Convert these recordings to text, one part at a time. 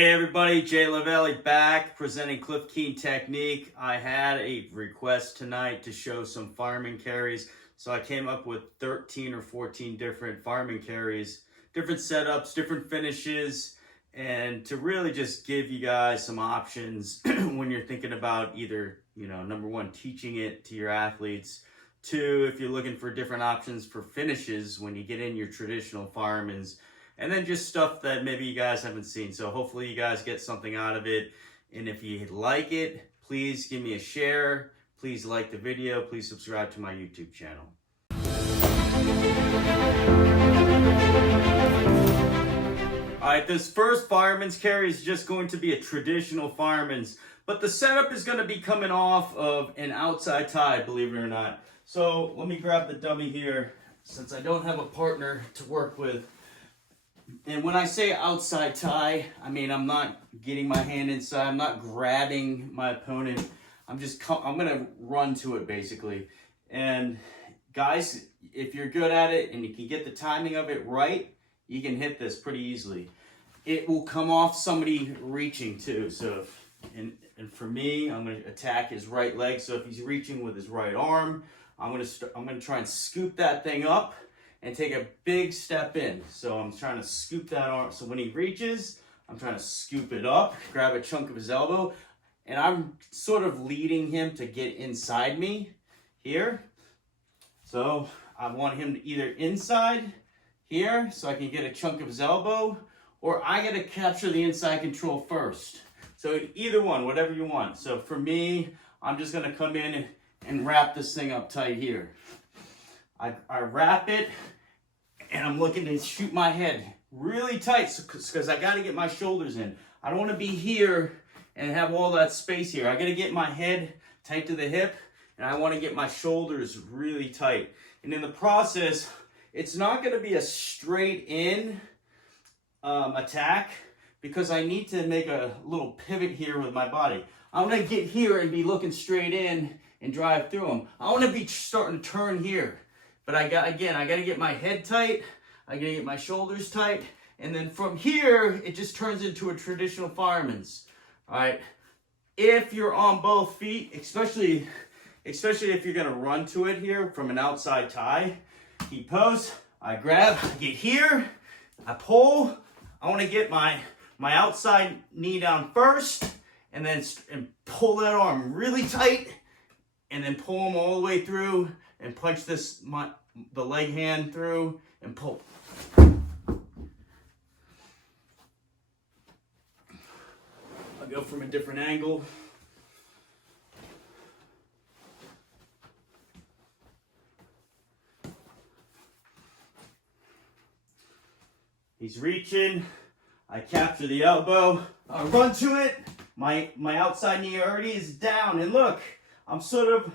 Hey everybody, Jay Lavelli back presenting Cliff Keen technique. I had a request tonight to show some fireman carries, so I came up with 13 or 14 different fireman carries, different setups, different finishes, and to really just give you guys some options when you're thinking about either, number one, teaching it to your athletes. Two, if you're looking for different options for finishes when you get in your traditional firemen's. And then just stuff that maybe you guys haven't seen. So hopefully you guys get something out of it. And if you like it, please give me a share. Please like the video. Please subscribe to my YouTube channel. All right, this first fireman's carry is just going to be a traditional fireman's. But the setup is going to be coming off of an outside tie, believe it or not. So let me grab the dummy here since I don't have a partner to work with. And when I say outside tie, I mean I'm not getting my hand inside. I'm not grabbing my opponent. I'm going to run to it basically. And guys, if you're good at it and you can get the timing of it right, you can hit this pretty easily. It will come off somebody reaching too. So, and for me, I'm going to attack his right leg. So if he's reaching with his right arm, I'm going to try and scoop that thing up and take a big step in. So I'm trying to scoop that arm. So when he reaches, I'm trying to scoop it up, grab a chunk of his elbow, and I'm sort of leading him to get inside me here. So I want him to either inside here so I can get a chunk of his elbow, or I gotta capture the inside control first. So either one, whatever you want. So for me, I'm just gonna come in and wrap this thing up tight here. I wrap it, and I'm looking to shoot my head really tight because I got to get my shoulders in. I don't want to be here and have all that space here. I got to get my head tight to the hip, and I want to get my shoulders really tight. And in the process, it's not going to be a straight in attack because I need to make a little pivot here with my body. I want to get here and be looking straight in and drive through them. I want to be starting to turn here. But I got to get my head tight, I got to get my shoulders tight, and then from here, it just turns into a traditional fireman's. All right, if you're on both feet, especially if you're going to run to it here from an outside tie, he pose, I grab, I get here, I pull, I want to get my outside knee down first, and then pull that arm really tight, and then pull him all the way through, and punch the leg hand through and pull. I'll go from a different angle. He's reaching. I capture the elbow. I run to it. My outside knee already is down. And look, I'm sort of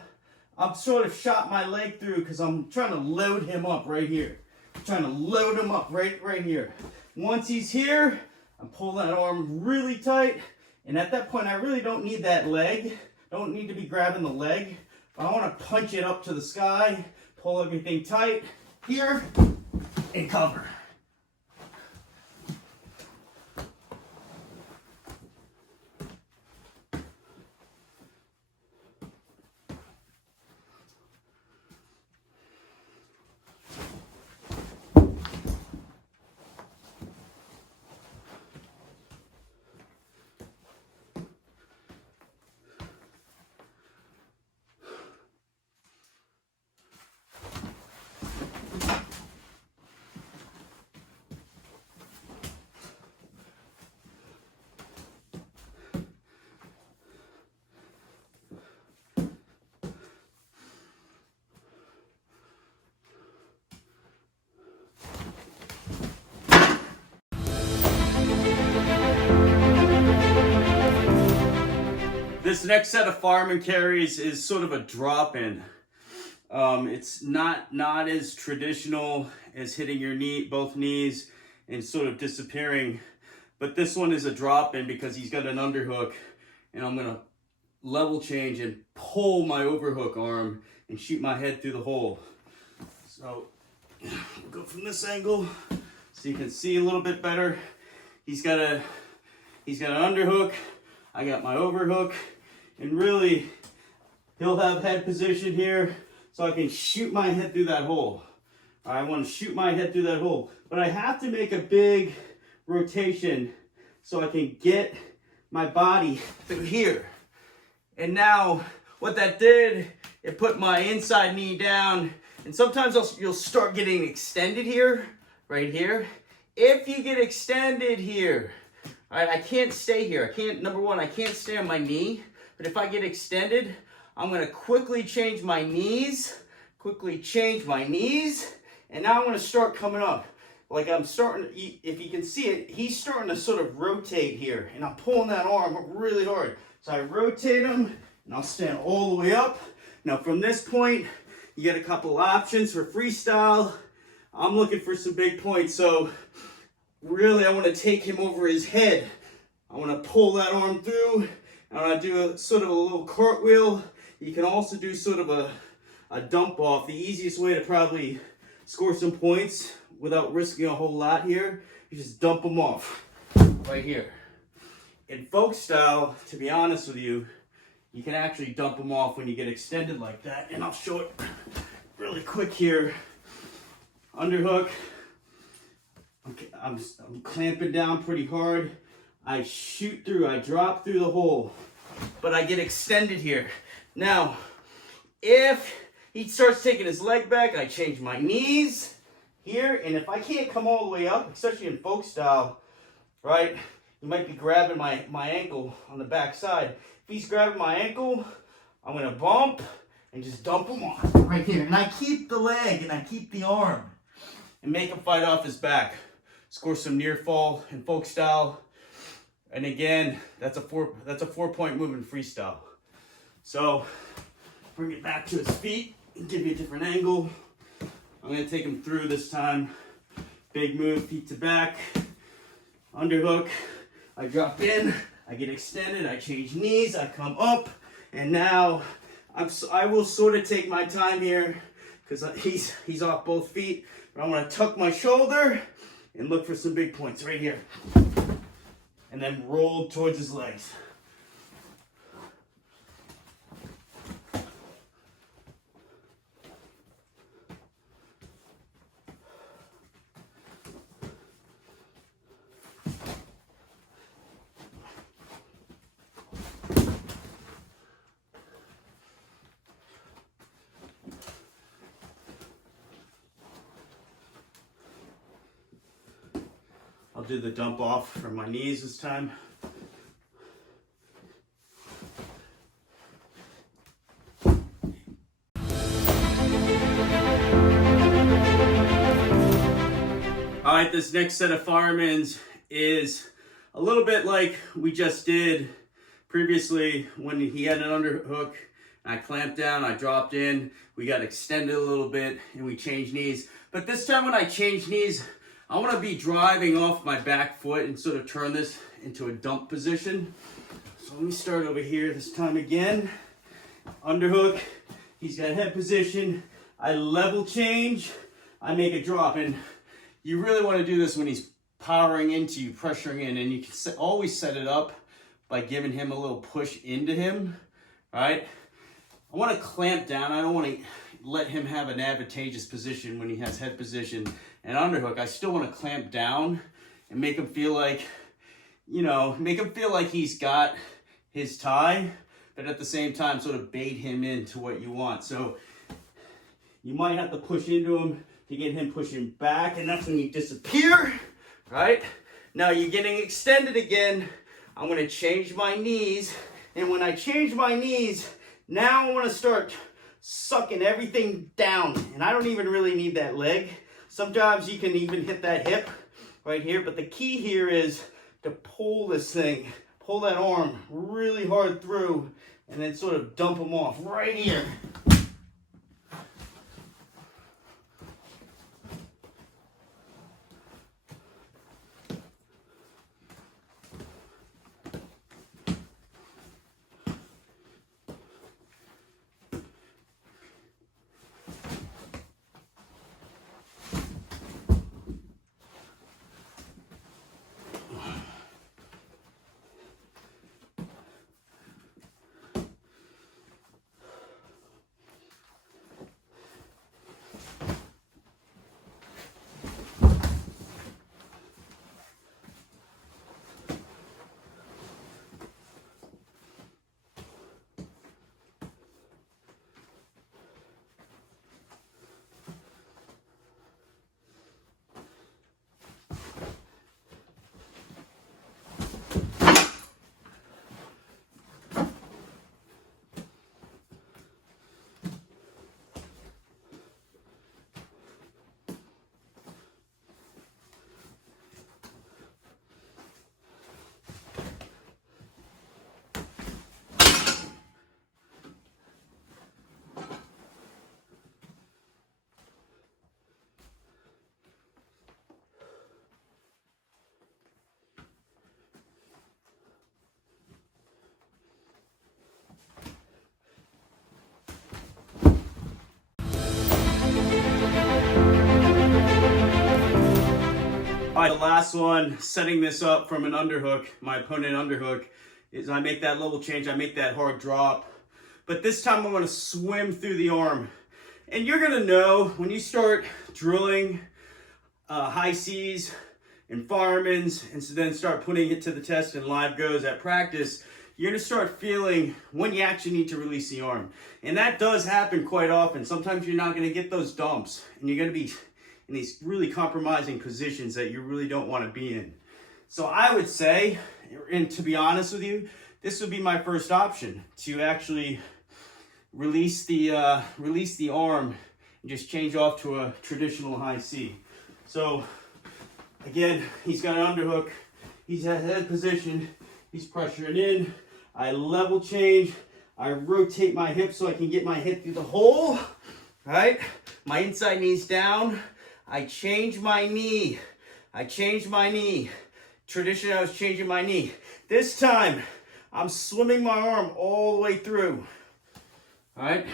shot my leg through because I'm trying to load him up right here. I'm trying to load him up right here. Once he's here, I pull that arm really tight. And at that point, I really don't need that leg. Don't need to be grabbing the leg. But I want to punch it up to the sky, pull everything tight here, and cover. This next set of fireman carries is sort of a drop-in. It's not as traditional as hitting your both knees and sort of disappearing. But this one is a drop-in because he's got an underhook, and I'm gonna level change and pull my overhook arm and shoot my head through the hole. So we'll go from this angle so you can see a little bit better. He's got He's got an underhook, I got my overhook, and really, he'll have head position here, so I can shoot my head through that hole. I want to shoot my head through that hole, but I have to make a big rotation so I can get my body through here. And now, what that did, it put my inside knee down, and sometimes you'll start getting extended here, right here. If you get extended here, all right, I can't stay here. Number one, I can't stay on my knee, but if I get extended, I'm gonna quickly change my knees, and now I'm gonna start coming up. Like I'm starting, if you can see it, he's starting to sort of rotate here, and I'm pulling that arm really hard. So I rotate him, and I'll stand all the way up. Now from this point, you get a couple options for freestyle. I'm looking for some big points, so really I want to take him over his head. I want to pull that arm through, and I do a sort of a little cartwheel. You can also do sort of a dump off. The easiest way to probably score some points without risking a whole lot here, you just dump them off right here. In folk style, to be honest with you, you can actually dump them off when you get extended like that, and I'll show it really quick here. Underhook, I'm clamping down pretty hard. I shoot through, I drop through the hole, but I get extended here. Now, if he starts taking his leg back, I change my knees here, and if I can't come all the way up, especially in folk style, right, you might be grabbing my ankle on the back side. If he's grabbing my ankle, I'm going to bump and just dump him on right here. And I keep the leg and I keep the arm and make him fight off his back. Score some near fall in folk style. And again, that's a 4-point move in freestyle. So bring it back to his feet and give you a different angle. I'm going to take him through this time. Big move, feet to back. Underhook. I drop in. I get extended. I change knees. I come up. And now I will sort of take my time here because he's off both feet. But I want to tuck my shoulder and look for some big points right here. And then roll towards his legs. I'll do the dump off from my knees this time. All right, this next set of firemen's is a little bit like we just did previously when he had an underhook. I clamped down, I dropped in, we got extended a little bit, and we changed knees. But this time when I change knees, I want to be driving off my back foot and sort of turn this into a dump position. So let me start over here this time again. Underhook, he's got head position. I level change, I make a drop. And you really want to do this when he's powering into you, pressuring in. And you can always set it up by giving him a little push into him, right? I want to clamp down. I don't want to let him have an advantageous position when he has head position and underhook. I still want to clamp down and make him feel like, he's got his tie, but at the same time sort of bait him into what you want. So you might have to push into him to get him pushing back, and that's when you disappear, right? Now you're getting extended again. I'm going to change my knees, and when I change my knees, now I want to start sucking everything down, and I don't even really need that leg. Sometimes you can even hit that hip right here, but the key here is to pull this thing, pull that arm really hard through, and then sort of dump them off right here. last one, setting this up from an underhook, my opponent underhook, is I make that level change, I make that hard drop. But this time I'm gonna swim through the arm. And you're gonna know when you start drilling high C's and firemen's, and so then start putting it to the test in live goes at practice, you're gonna start feeling when you actually need to release the arm. And that does happen quite often. Sometimes you're not gonna get those dumps, and you're gonna be in these really compromising positions that you really don't wanna be in. So I would say, and to be honest with you, this would be my first option, to actually release the arm and just change off to a traditional high C. So again, he's got an underhook, he's at head position, he's pressuring in, I level change, I rotate my hip so I can get my hip through the hole, right? My inside knee's down, I change my knee, Traditionally I was changing my knee. This time, I'm swimming my arm all the way through, all right?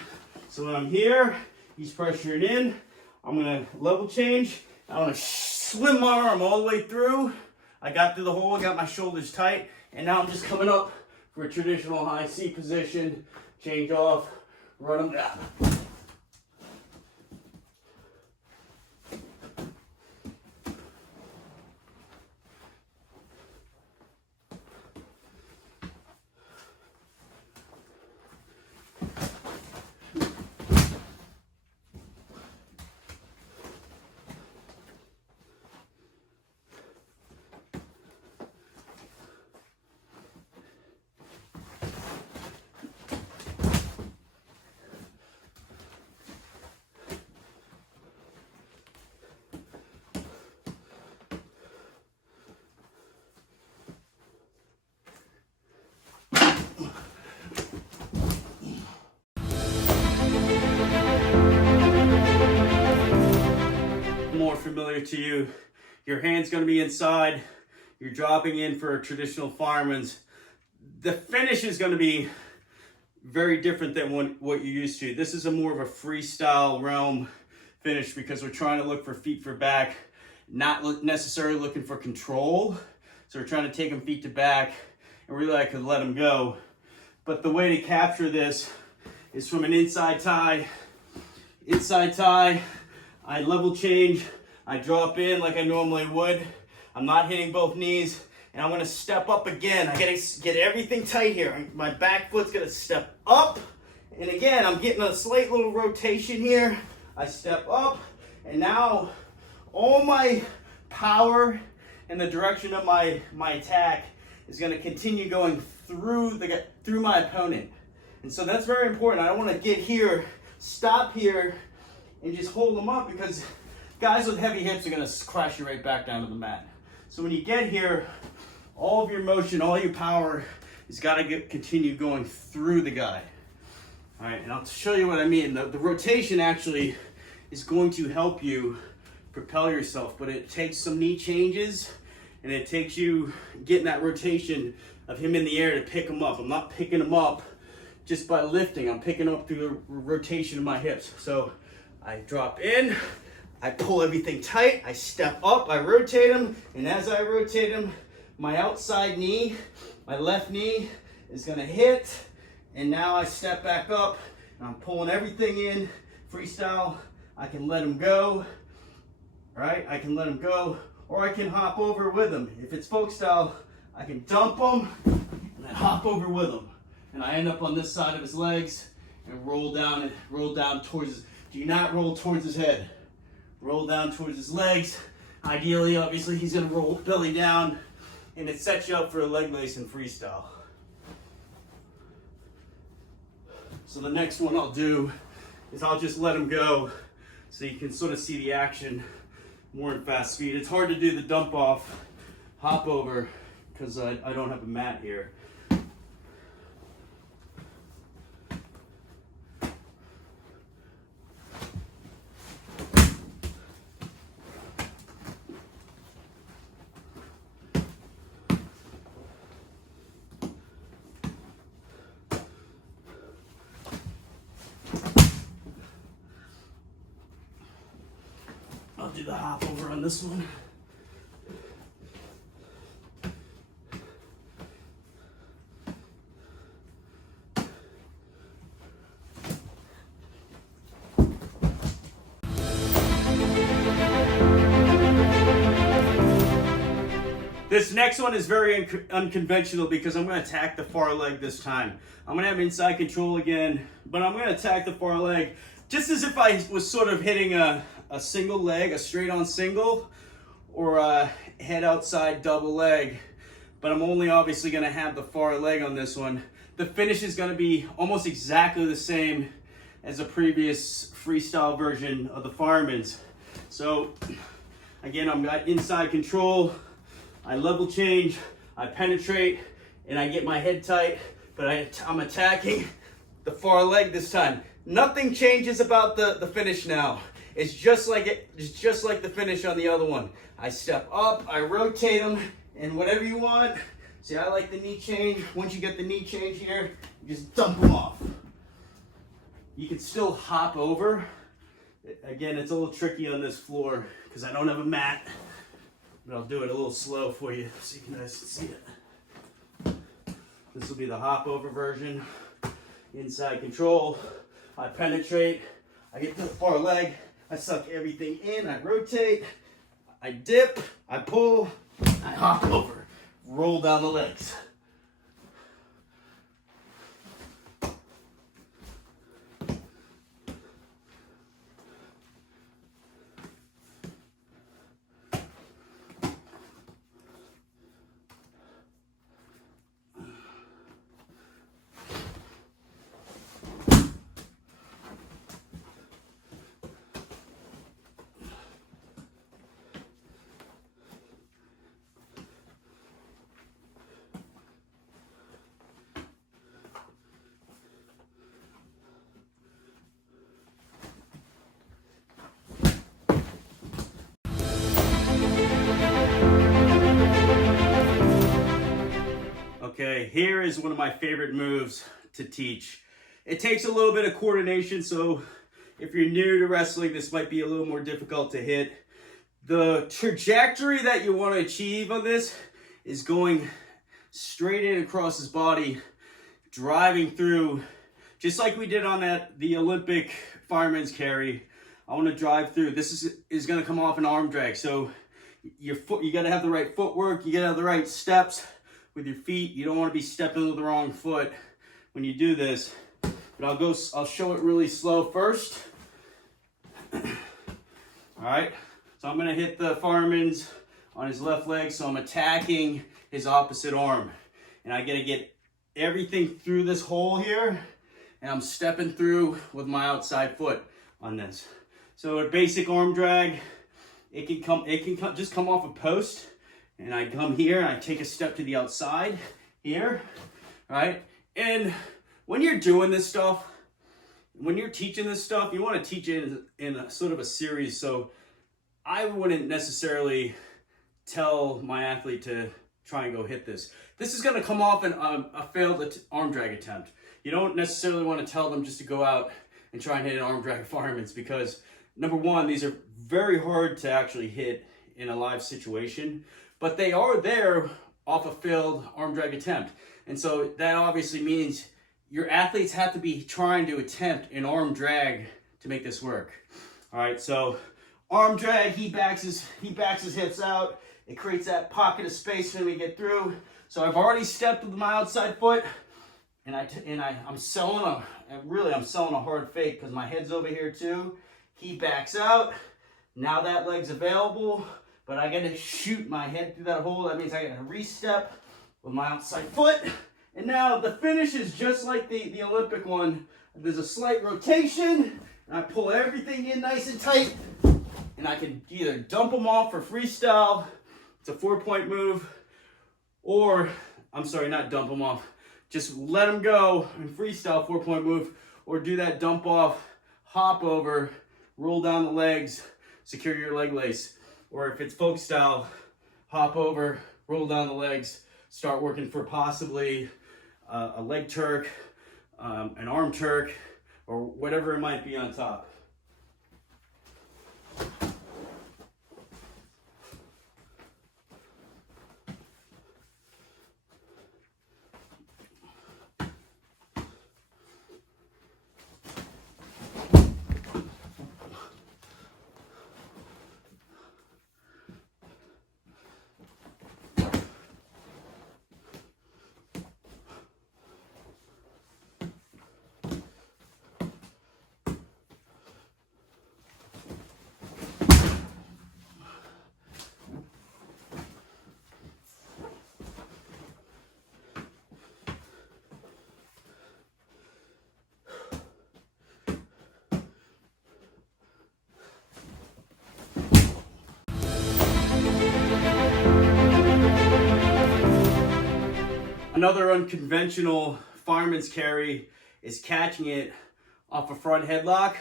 So when I'm here, he's pressuring in, I'm gonna level change, I'm gonna swim my arm all the way through. I got through the hole, I got my shoulders tight, and now I'm just coming up for a traditional high C position, change off, run them down. More familiar to you, your hand's going to be inside, you're dropping in for a traditional fireman's. The finish is going to be very different than what you're used to. This is a more of a freestyle realm finish because we're trying to look for feet for back, not necessarily looking for control. So we're trying to take them feet to back, and really I could let them go. But the way to capture this is from an inside tie, I level change, I drop in like I normally would. I'm not hitting both knees, and I'm gonna step up again. I gotta get everything tight here. My back foot's gonna step up, and again, I'm getting a slight little rotation here. I step up, and now all my power and the direction of my attack is gonna continue going through my opponent. And so that's very important. I don't wanna get here, stop here, and just hold them up, because guys with heavy hips are gonna crash you right back down to the mat. So when you get here, all of your motion, all your power has gotta continue going through the guy. All right, and I'll show you what I mean. The rotation actually is going to help you propel yourself, but it takes some knee changes, and it takes you getting that rotation of him in the air to pick him up. I'm not picking him up just by lifting, I'm picking him up through the rotation of my hips. So I drop in, I pull everything tight, I step up, I rotate him, and as I rotate him, my outside knee, my left knee is gonna hit, and now I step back up, and I'm pulling everything in, freestyle. I can let him go, right? I can let him go, or I can hop over with him. If it's folk style, I can dump him, and then hop over with him. And I end up on this side of his legs, and roll down towards his. Do not roll towards his head. Roll down towards his legs. Ideally, obviously, he's gonna roll belly down, and it sets you up for a leg lace and freestyle. So the next one I'll do is I'll just let him go so you can sort of see the action more in fast speed. It's hard to do the dump off, hop over, because I don't have a mat here. I'll do the hop over on this one. This next one is very unconventional because I'm going to attack the far leg this time. I'm going to have inside control again, but I'm going to attack the far leg just as if I was sort of hitting a single leg, a straight on single, or a head outside double leg. But I'm only obviously going to have the far leg on this one. The finish is going to be almost exactly the same as the previous freestyle version of the Fireman's. So again, I'm got inside control. I level change, I penetrate, and I get my head tight, but I'm attacking the far leg this time. Nothing changes about the finish now. It's just like the finish on the other one. I step up, I rotate them, and whatever you want. See, I like the knee change. Once you get the knee change here, you just dump them off. You can still hop over. Again, it's a little tricky on this floor because I don't have a mat. But I'll do it a little slow for you so you guys can see it. This will be the hop over version. Inside control. I penetrate. I get to the far leg. I suck everything in. I rotate. I dip. I pull. I hop over. Roll down the legs. Okay, here is one of my favorite moves to teach. It takes a little bit of coordination, so if you're new to wrestling, this might be a little more difficult to hit. The trajectory that you want to achieve on this is going straight in across his body, driving through, just like we did on the Olympic fireman's carry. I want to drive through. This is going to come off an arm drag, so your foot, you got to have the right footwork, you got to have the right steps with your feet. You don't want to be stepping with the wrong foot when you do this. But I'll show it really slow first. All right, so I'm gonna hit the Fireman's on his left leg, so I'm attacking his opposite arm. And I gotta get everything through this hole here, and I'm stepping through with my outside foot on this. So a basic arm drag, it can just come off a post, and I come here and I take a step to the outside here, right? And when you're doing this stuff, when you're teaching this stuff, you want to teach it in a sort of a series. So I wouldn't necessarily tell my athlete to try and go hit this. This is going to come off a failed arm drag attempt. You don't necessarily want to tell them just to go out and try and hit an arm drag Fireman's, because number one, these are very hard to actually hit in a live situation, but they are there off a failed arm drag attempt. And so that obviously means your athletes have to be trying to attempt an arm drag to make this work. All right, so arm drag, he backs his hips out. It creates that pocket of space when we get through. So I've already stepped with my outside foot, and I'm selling a hard fake because my head's over here too. He backs out. Now that leg's available, but I gotta shoot my head through that hole. That means I gotta re-step with my outside foot. And now the finish is just like the Olympic one. There's a slight rotation, and I pull everything in nice and tight, and I can either dump them off for freestyle. It's a 4-point move, or, I'm sorry, not dump them off. Just let them go and freestyle 4-point move, or do that dump off, hop over, roll down the legs, secure your leg lace. Or if it's folk style, hop over, roll down the legs, start working for possibly a leg Turk, an arm Turk, or whatever it might be on top. Another unconventional fireman's carry is catching it off a front headlock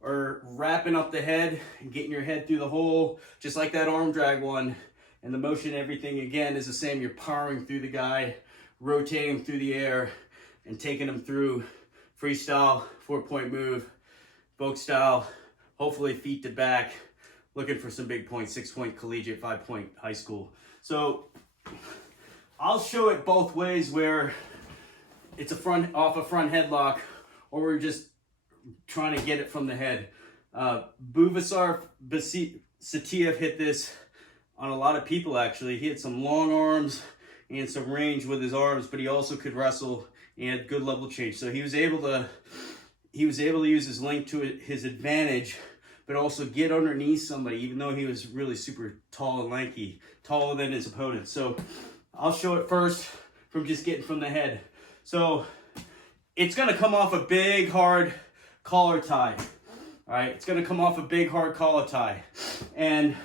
or wrapping up the head and getting your head through the hole, just like that arm drag one. And the motion, everything again is the same. You're powering through the guy, rotating him through the air and taking him through freestyle, 4-point move, folk style, hopefully feet to back, looking for some big points, 6-point collegiate, 5-point high school. So I'll show it both ways, where it's off a front headlock, or we're just trying to get it from the head. Buvasar Satiev hit this on a lot of people, actually. He had some long arms and some range with his arms, but he also could wrestle and had good level change. So he was able to use his length to his advantage, but also get underneath somebody, even though he was really super tall and lanky, taller than his opponent. So I'll show it first from just getting from the head. So it's gonna come off a big, hard collar tie. All right, it's gonna come off a big, hard collar tie. And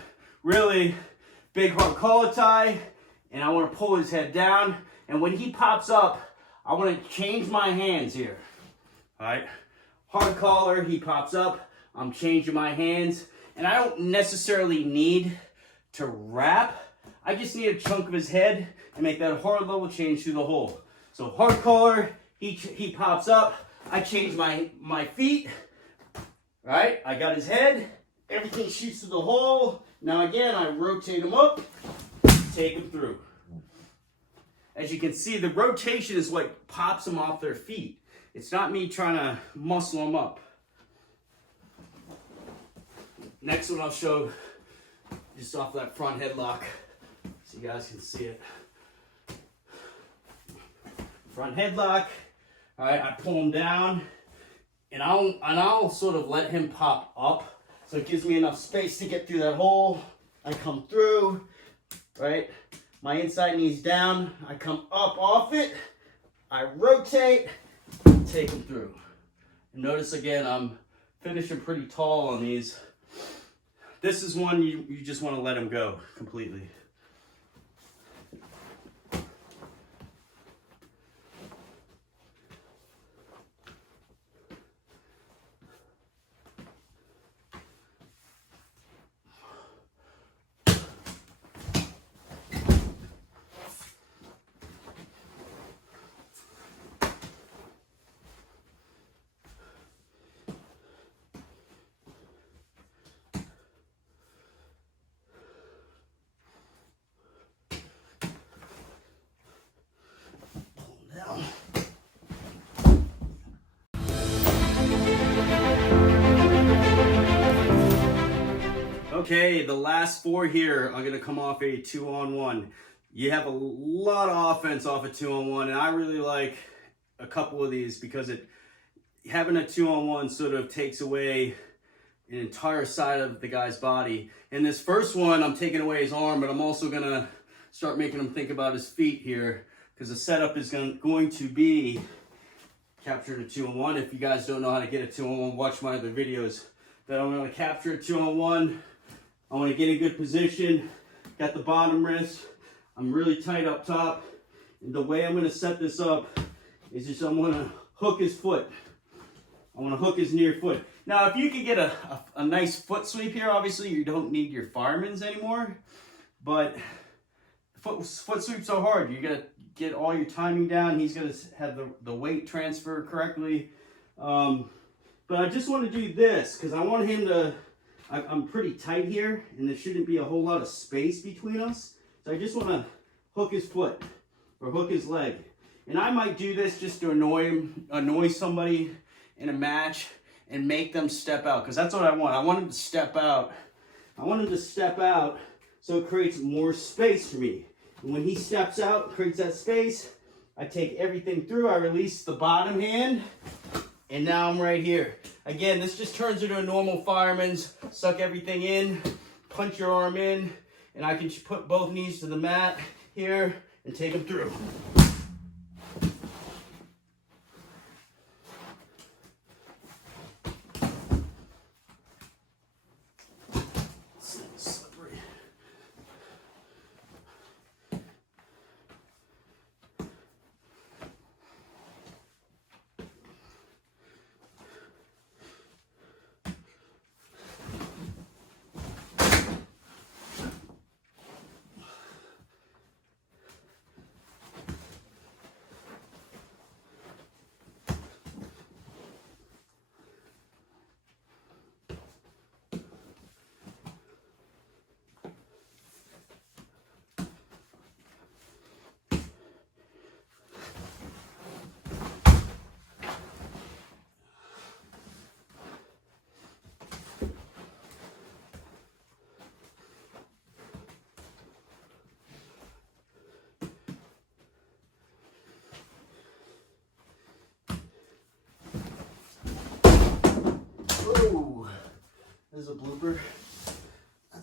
really, big, hard collar tie, and I wanna pull his head down. And when he pops up, I wanna change my hands here. All right, hard collar, he pops up, I'm changing my hands. And I don't necessarily need to wrap. I just need a chunk of his head and make that hard level change through the hole. So hard collar, he pops up, I change my feet, right? I got his head, everything shoots through the hole. Now again, I rotate him up, take him through. As you can see, the rotation is what pops them off their feet. It's not me trying to muscle them up. Next one I'll show just off that front headlock, so you guys can see it. Front headlock. All right, I pull him down, and I'll sort of let him pop up, so it gives me enough space to get through that hole. I come through, right? My inside knee's down. I come up off it. I rotate, take him through. And notice again, I'm finishing pretty tall on these. This is one you just want to let him go completely. Okay, the last 4 here are gonna come off a 2-on-1. You have a lot of offense off a 2-on-1, and I really like a couple of these because having a 2-on-1 sort of takes away an entire side of the guy's body. And this first one, I'm taking away his arm, but I'm also gonna start making him think about his feet here, because the setup is going to be capturing a 2-on-1. If you guys don't know how to get a 2-on-1, watch my other videos. But I'm gonna capture a 2-on-1. I want to get in good position, got the bottom wrist, I'm really tight up top, and the way I'm going to set this up is just I'm going to hook his foot. I want to hook his near foot. Now, if you can get a nice foot sweep here, obviously you don't need your fireman's anymore, but foot sweeps are hard. You got to get all your timing down. He's going to have the weight transfer correctly. But I just want to do this because I want him to... I'm pretty tight here, and there shouldn't be a whole lot of space between us. So I just want to hook his foot or hook his leg. And I might do this just to annoy somebody in a match and make them step out, because that's what I want. I want him to step out. I want him to step out so it creates more space for me. And when he steps out, creates that space, I take everything through. I release the bottom hand, and now I'm right here. Again, this just turns into a normal fireman's. Suck everything in, punch your arm in, and I can put both knees to the mat here and take them through. Slippery.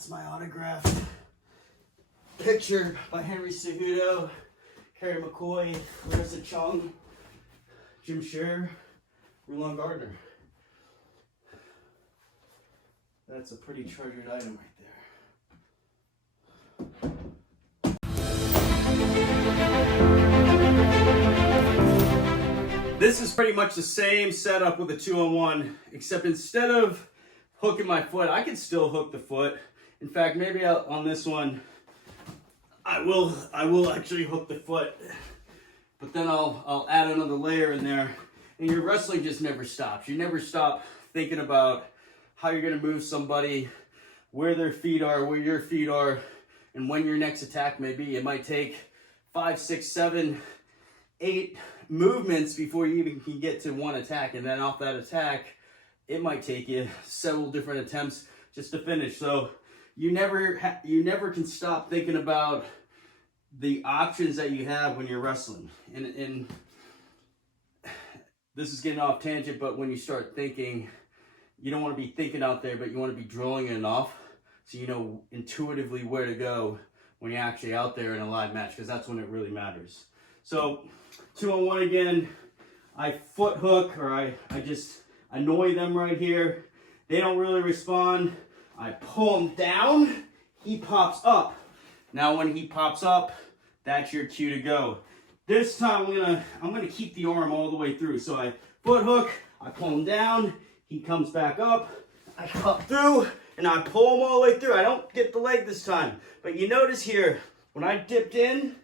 That's my autographed picture by Henry Cejudo, Kerry McCoy, Larissa Chung, Jim Scherer, Rulon Gardner. That's a pretty treasured item right there. This is pretty much the same setup with a 2-on-1, except instead of hooking my foot, I can still hook the foot. In fact, maybe on this one, I will actually hook the foot, but then I'll add another layer in there, and your wrestling just never stops. You never stop thinking about how you're gonna move somebody, where their feet are, where your feet are, and when your next attack may be. It might take 5, 6, 7, 8 movements before you even can get to one attack, and then off that attack, it might take you several different attempts just to finish. So you never can stop thinking about the options that you have when you're wrestling. And this is getting off tangent, but when you start thinking, you don't want to be thinking out there, but you want to be drilling enough so you know intuitively where to go when you're actually out there in a live match, because that's when it really matters. So 2-on-1 again, I foot hook, or I just annoy them right here. They don't really respond. I pull him down, he pops up. Now when he pops up, that's your cue to go. This time I'm gonna keep the arm all the way through. So I foot hook, I pull him down, he comes back up, I cut through, and I pull him all the way through. I don't get the leg this time. But you notice here, when I dipped in,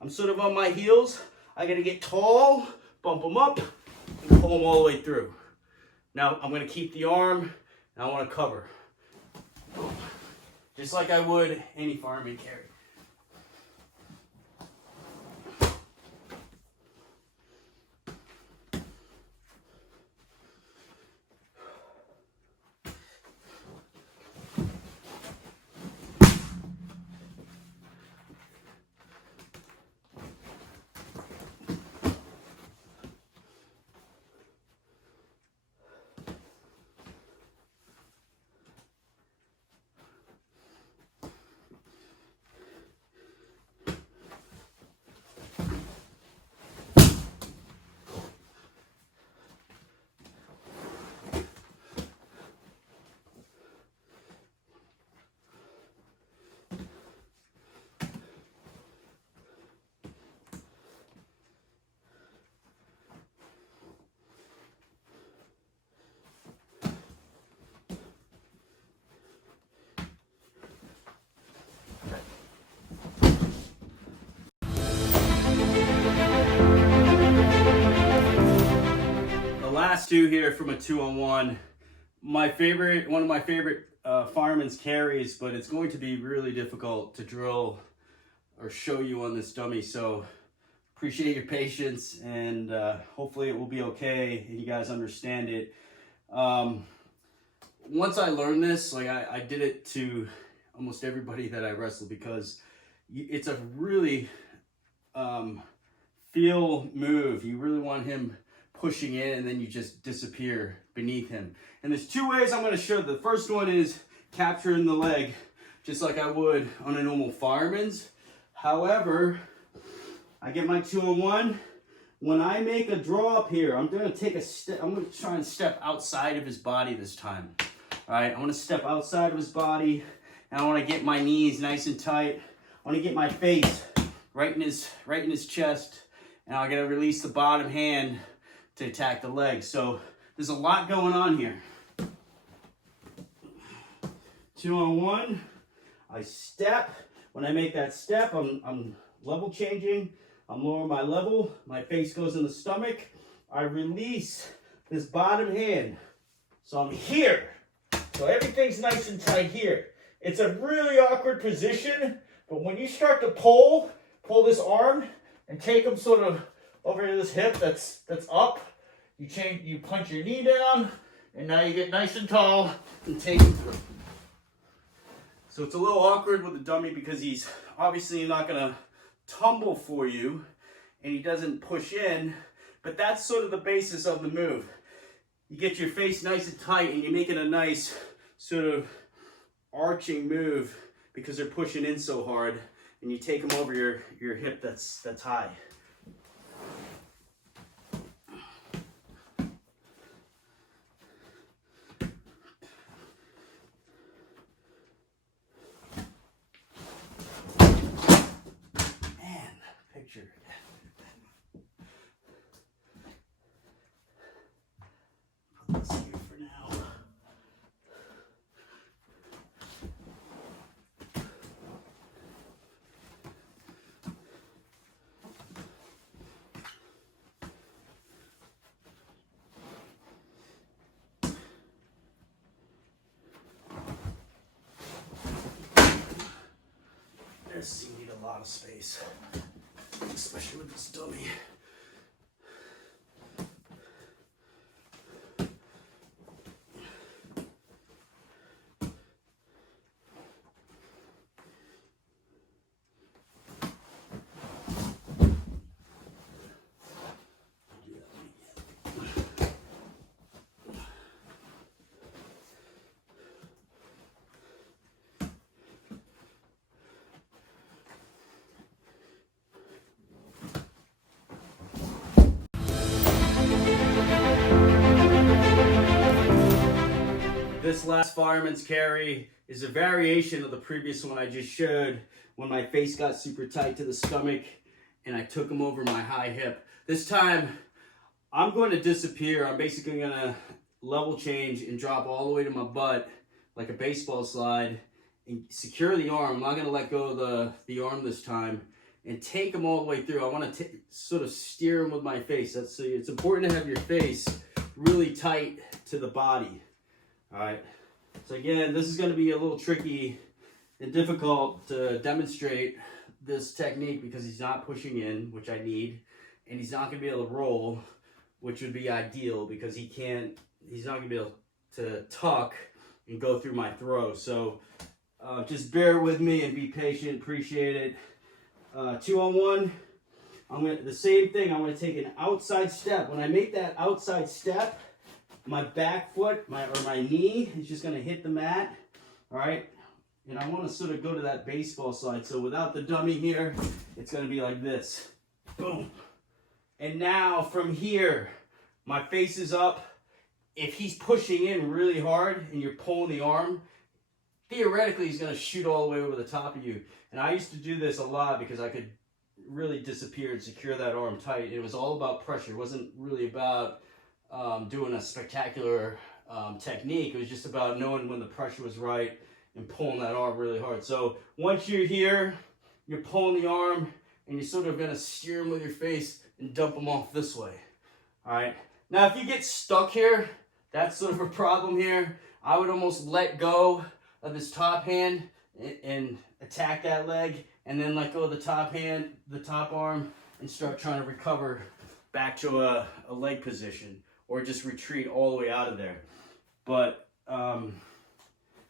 I'm sort of on my heels. I gotta get tall, bump him up, and pull him all the way through. Now I'm gonna keep the arm, and I wanna cover. Just like I would any fireman carry. Last two here from a 2-on-1. One of my favorite fireman's carries, but it's going to be really difficult to drill or show you on this dummy. So appreciate your patience, and hopefully it will be okay and you guys understand it. Once I learned this, like I did it to almost everybody that I wrestle, because it's a really feel move. You really want him pushing in, and then you just disappear beneath him. And there's two ways I'm going to show. The first one is capturing the leg, just like I would on a normal fireman's. However, I get my 2-on-1. When I make a draw up here, I'm going to take a step. I'm going to try and step outside of his body this time. All right, I want to step outside of his body, and I want to get my knees nice and tight. I want to get my face right in his chest, and I'm going to release the bottom hand to attack the leg. So there's a lot going on here. 2-on-1, I step. When I make that step, I'm level changing. I'm lowering my level. My face goes in the stomach. I release this bottom hand. So I'm here. So everything's nice and tight here. It's a really awkward position, but when you start to pull this arm and take him sort of over to this hip that's up, you punch your knee down, and now you get nice and tall and take him through. So it's a little awkward with the dummy because he's obviously not going to tumble for you, and he doesn't push in, but that's sort of the basis of the move. You get your face nice and tight, and you make it a nice sort of arching move because they're pushing in so hard, and you take them over your hip that's high. Man, picture. Put this here for now. This, you need a lot of space, especially with this dummy. This last fireman's carry is a variation of the previous one I just showed when my face got super tight to the stomach and I took him over my high hip. This time, I'm going to disappear. I'm basically going to level change and drop all the way to my butt like a baseball slide and secure the arm. I'm not going to let go of the arm this time and take him all the way through. I want to sort of steer him with my face. So it's important to have your face really tight to the body. All right, so again, this is going to be a little tricky and difficult to demonstrate this technique because he's not pushing in, which I need, and he's not going to be able to roll, which would be ideal because he's not going to be able to tuck and go through my throw. So just bear with me and be patient, appreciate it. 2-on-1, the same thing, I'm going to take an outside step. When I make that outside step, my back foot, my knee is just going to hit the mat, all right? And I want to sort of go to that baseball slide. So without the dummy here, it's going to be like this. Boom. And now from here, my face is up. If he's pushing in really hard and you're pulling the arm, theoretically he's going to shoot all the way over the top of you. And I used to do this a lot because I could really disappear and secure that arm tight. It was all about pressure. It wasn't really about doing a spectacular technique. It was just about knowing when the pressure was right and pulling that arm really hard. So once you're here, you're pulling the arm and you're sort of going to steer him with your face and dump him off this way. All right. Now, if you get stuck here, that's sort of a problem here. I would almost let go of this top hand and attack that leg and then let go of the top hand, the top arm, and start trying to recover back to a leg position, or just retreat all the way out of there. But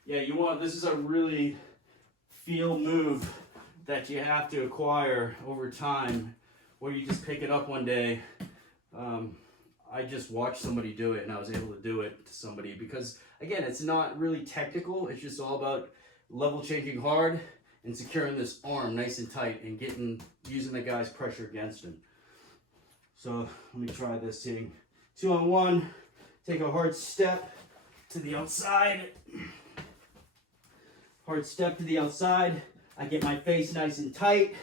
yeah, this is a really feel move that you have to acquire over time, or you just pick it up one day. I just watched somebody do it and I was able to do it to somebody because, again, it's not really technical. It's just all about level changing hard and securing this arm nice and tight and using the guy's pressure against him. So let me try this thing. 2-on-1, take a hard step to the outside. Hard step to the outside. I get my face nice and tight.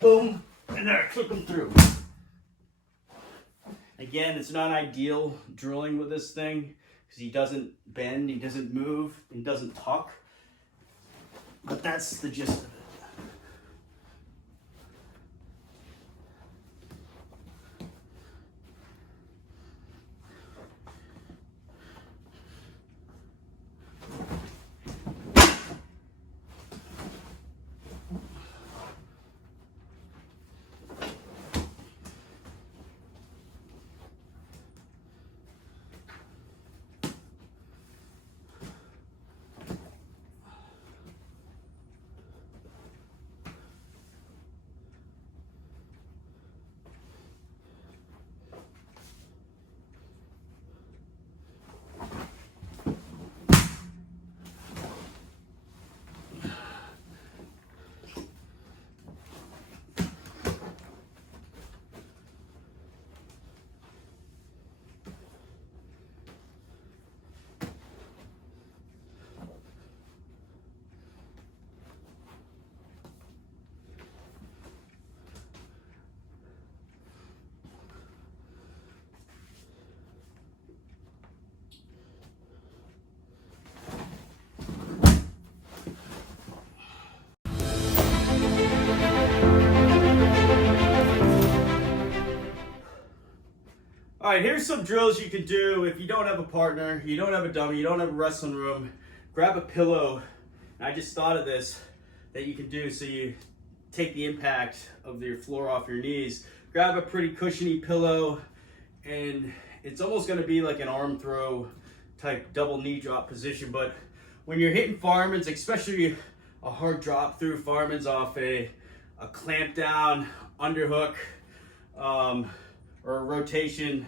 Boom, and there, click him through. Again, it's not ideal drilling with this thing because he doesn't bend, he doesn't move, he doesn't tuck. But that's the gist of it. All right, here's some drills you can do if you don't have a partner, you don't have a dummy, you don't have a wrestling room. Grab a pillow. I just thought of this that you can do so you take the impact of your floor off your knees. Grab a pretty cushiony pillow, and it's almost going to be like an arm throw type double knee drop position. But when you're hitting fireman's, especially a hard drop through fireman's off a clamp down underhook, or a rotation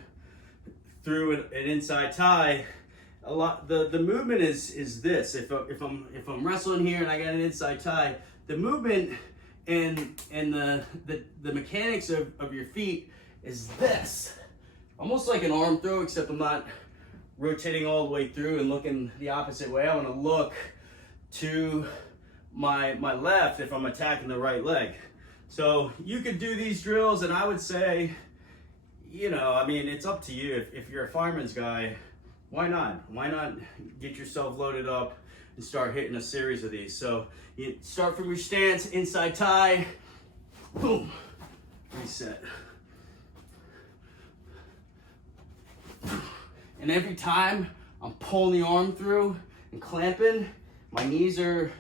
through an inside tie, the movement is this. If I'm wrestling here and I got an inside tie, the movement and the mechanics of your feet is this. Almost like an arm throw, except I'm not rotating all the way through and looking the opposite way. I want to look to my left if I'm attacking the right leg. So you could do these drills, and I would say, you know, I mean, it's up to you. If you're a fireman's guy, why not? Why not get yourself loaded up and start hitting a series of these? So you start from your stance, inside tie, boom, reset. And every time I'm pulling the arm through and clamping, my knees are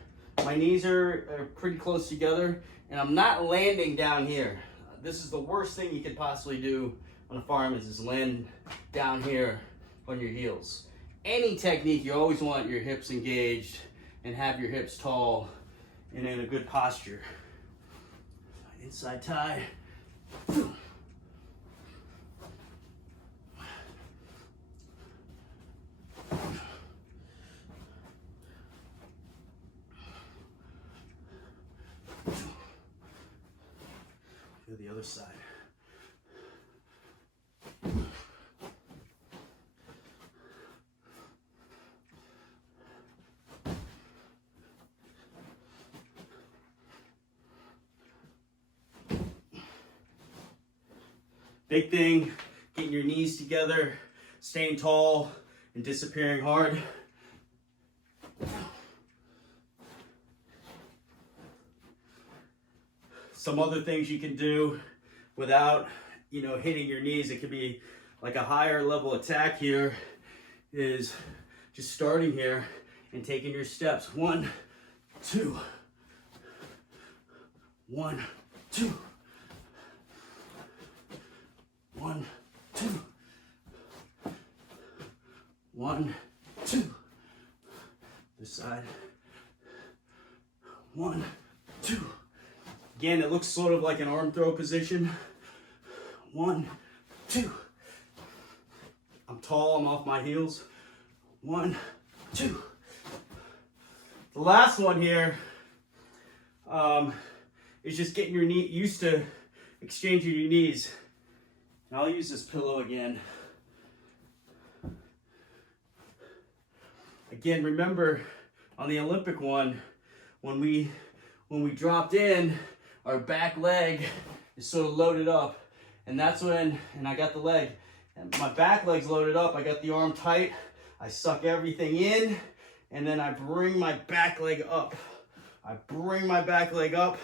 pretty close together, and I'm not landing down here. This is the worst thing you could possibly do on a fireman's, is land down here on your heels. Any technique, you always want your hips engaged and have your hips tall and in a good posture. Inside tie. To the other side. Big thing, getting your knees together, staying tall, and disappearing hard. Some other things you can do without, you know, hitting your knees, it could be like a higher level attack here, is just starting here and taking your steps. 1, 2. 1, 2. 1, 2. 1, 2. This side. 1, 2. Again, it looks sort of like an arm throw position. 1, 2. I'm tall, I'm off my heels. 1, 2. The last one here is just getting your knee used to exchanging your knees. And I'll use this pillow again. Again, remember on the Olympic one, when we dropped in, our back leg is sort of loaded up, and that's when, and I got the leg, and my back leg's loaded up, I got the arm tight, I suck everything in, and then I bring my back leg up. I bring my back leg up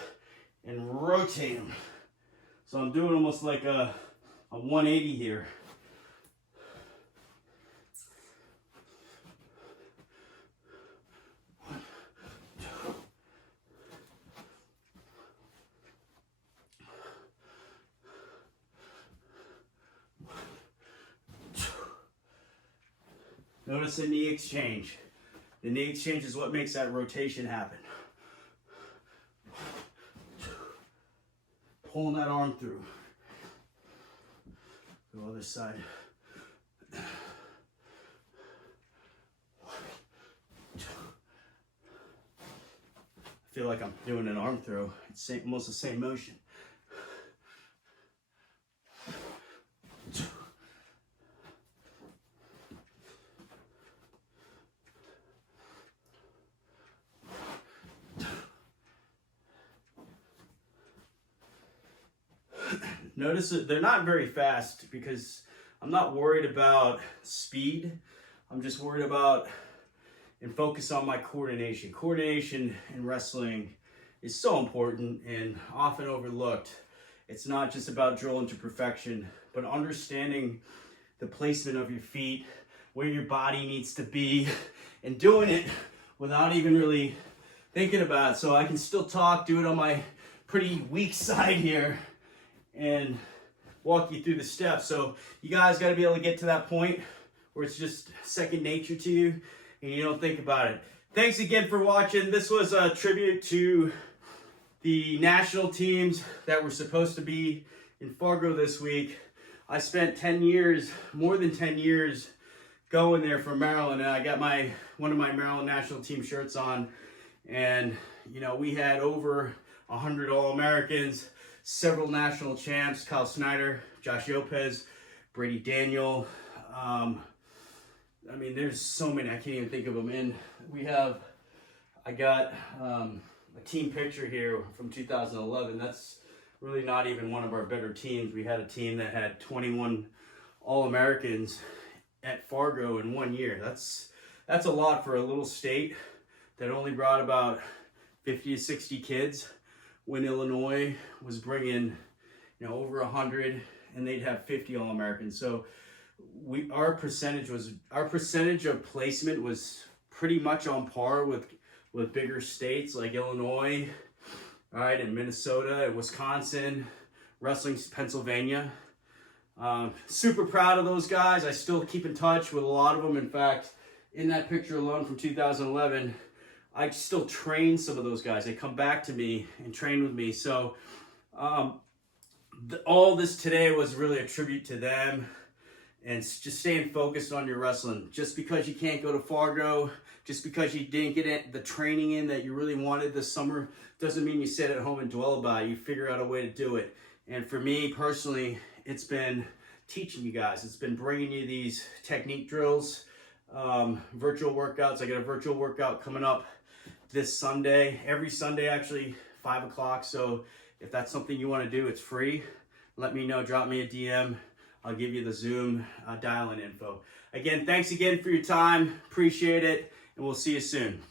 and rotate them. So I'm doing almost like a 180 here. Notice the knee exchange. The knee exchange is what makes that rotation happen. Pulling that arm through. The other side. I feel like I'm doing an arm throw. It's almost the same motion. Notice that they're not very fast because I'm not worried about speed. I'm just worried about and focus on my coordination. Coordination in wrestling is so important and often overlooked. It's not just about drilling to perfection, but understanding the placement of your feet, where your body needs to be, and doing it without even really thinking about it. So I can still talk, do it on my pretty weak side here, and walk you through the steps. So you guys got to be able to get to that point where it's just second nature to you and you don't think about it. Thanks again for watching. This was a tribute to the national teams that were supposed to be in Fargo this week. I spent 10 years, more than 10 years, going there for Maryland, and I got one of my Maryland national team shirts on, and you know, we had over 100 All-Americans, several national champs, Kyle Snyder, Josh Lopez, Brady Daniel. I mean, there's so many, I can't even think of them. And I got a team picture here from 2011. That's really not even one of our better teams. We had a team that had 21 All-Americans at Fargo in 1 year. That's a lot for a little state that only brought about 50 to 60 kids, when Illinois was bringing, you know, over 100, and they'd have 50 All-Americans. So our percentage of placement was pretty much on par with bigger states like Illinois, all right, and Minnesota, and Wisconsin, wrestling Pennsylvania. Super proud of those guys. I still keep in touch with a lot of them. In fact, in that picture alone from 2011, I still train some of those guys. They come back to me and train with me. So all this today was really a tribute to them, and just staying focused on your wrestling. Just because you can't go to Fargo, just because you didn't get the training in that you really wanted this summer, doesn't mean you sit at home and dwell about it. You figure out a way to do it. And for me personally, it's been teaching you guys. It's been bringing you these technique drills, virtual workouts. I got a virtual workout coming up this Sunday, every Sunday actually, 5 o'clock. So if that's something you want to do, it's free. Let me know, drop me a DM. I'll give you the Zoom dial-in info. Again, thanks again for your time. Appreciate it, and we'll see you soon.